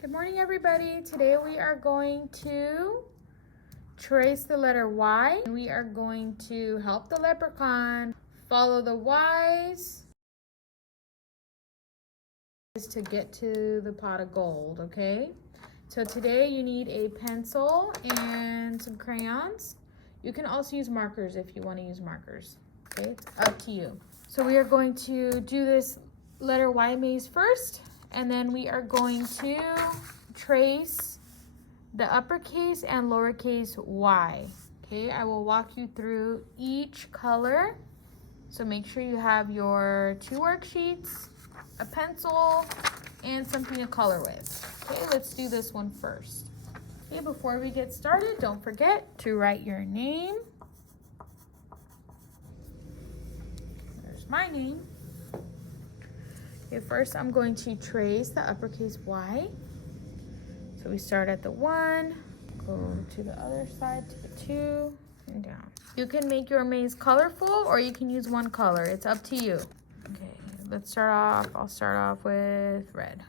Good morning, everybody. Today we are going to trace the letter Y. We are going to help the leprechaun follow the Y's to get to the pot of gold, okay? So today you need a pencil and some crayons. You can also use markers if you want to use markers, okay? It's up to you. So we are going to do this letter Y maze first, and then we are going to trace the uppercase and lowercase y. Okay, I will walk you through each color. So make sure you have your 2 worksheets, a pencil, and something to color with. Okay, let's do this one first. Okay, before we get started, don't forget to write your name. There's my name. Okay, first I'm going to trace the uppercase Y. So we start at the 1, go to the other side to the 2, and down. You can make your maze colorful or you can use one color. It's up to you. Okay, let's start off. I'll start off with red.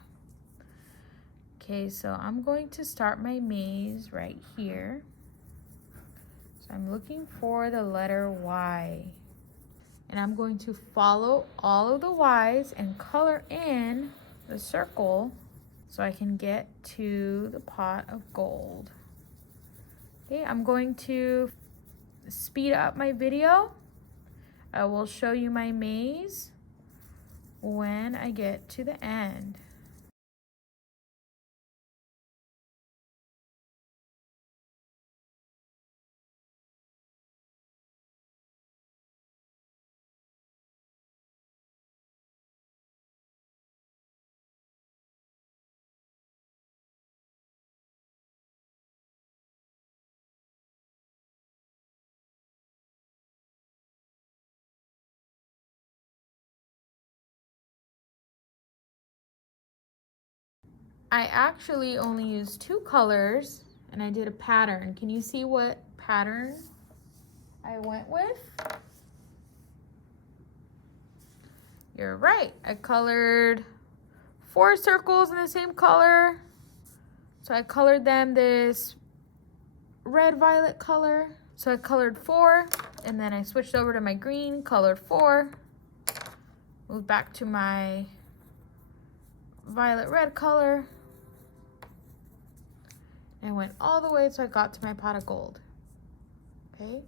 Okay, so I'm going to start my maze right here. So I'm looking for the letter Y. And I'm going to follow all of the Y's and color in the circle so I can get to the pot of gold. Okay, I'm going to speed up my video. I will show you my maze when I get to the end. I actually only used 2 colors and I did a pattern. Can you see what pattern I went with? You're right. I colored 4 circles in the same color. So I colored them this red violet color. So I colored 4 and then I switched over to my green, colored 4, moved back to my violet red color, and went all the way so I got to my pot of gold. Okay,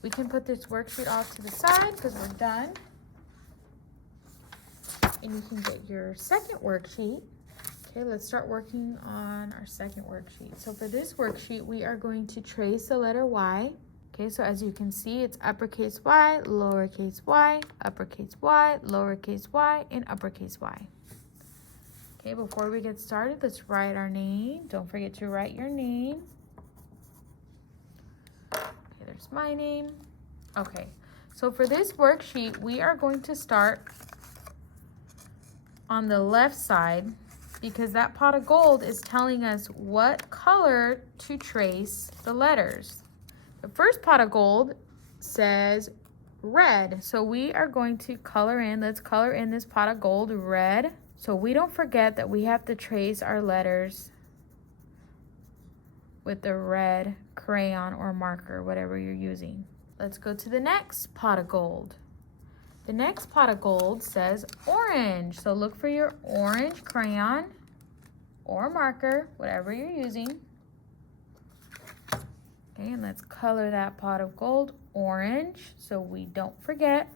we can put this worksheet off to the side because we're done. And you can get your second worksheet. Okay, let's start working on our second worksheet. So for this worksheet, we are going to trace the letter Y. Okay, so as you can see, it's uppercase Y, lowercase y, uppercase Y, lowercase y, and uppercase Y. Okay, before we get started, let's write our name. Don't forget to write your name. Okay, there's my name. Okay, so for this worksheet, we are going to start on the left side because that pot of gold is telling us what color to trace the letters. The first pot of gold says red, so we are going to color in. Let's color in this pot of gold red. So we don't forget that we have to trace our letters with the red crayon or marker, whatever you're using. Let's go to the next pot of gold. The next pot of gold says orange. So look for your orange crayon or marker, whatever you're using. Okay, and let's color that pot of gold orange so we don't forget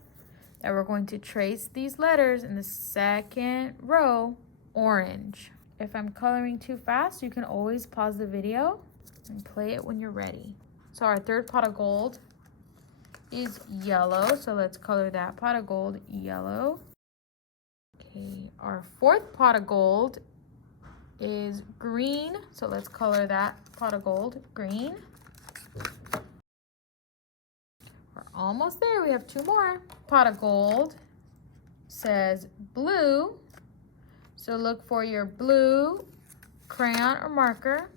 that we're going to trace these letters in the second row orange. If I'm coloring too fast, you can always pause the video and play it when you're ready. So our third pot of gold is yellow, so let's color that pot of gold yellow. Okay, our fourth pot of gold is green, so let's color that pot of gold green. Almost there, we have 2 more. Pot of gold says blue. So look for your blue crayon or marker.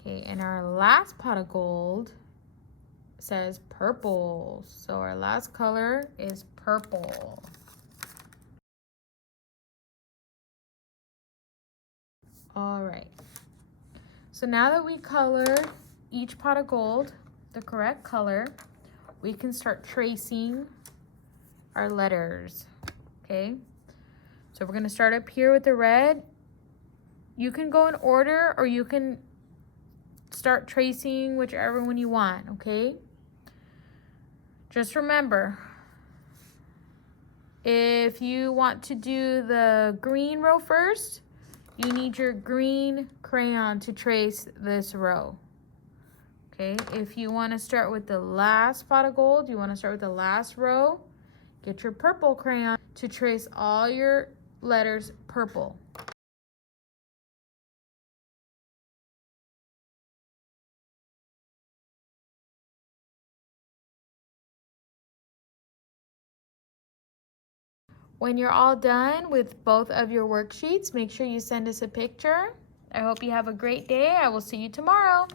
Okay, and our last pot of gold says purple. So our last color is purple. All right. So now that we colored each pot of gold the correct color, we can start tracing our letters, okay? So we're gonna start up here with the red. You can go in order or you can start tracing whichever one you want, okay? Just remember, if you want to do the green row first, you need your green crayon to trace this row. Okay, if you want to start with the last pot of gold, you want to start with the last row, get your purple crayon to trace all your letters purple. When you're all done with both of your worksheets, make sure you send us a picture. I hope you have a great day. I will see you tomorrow.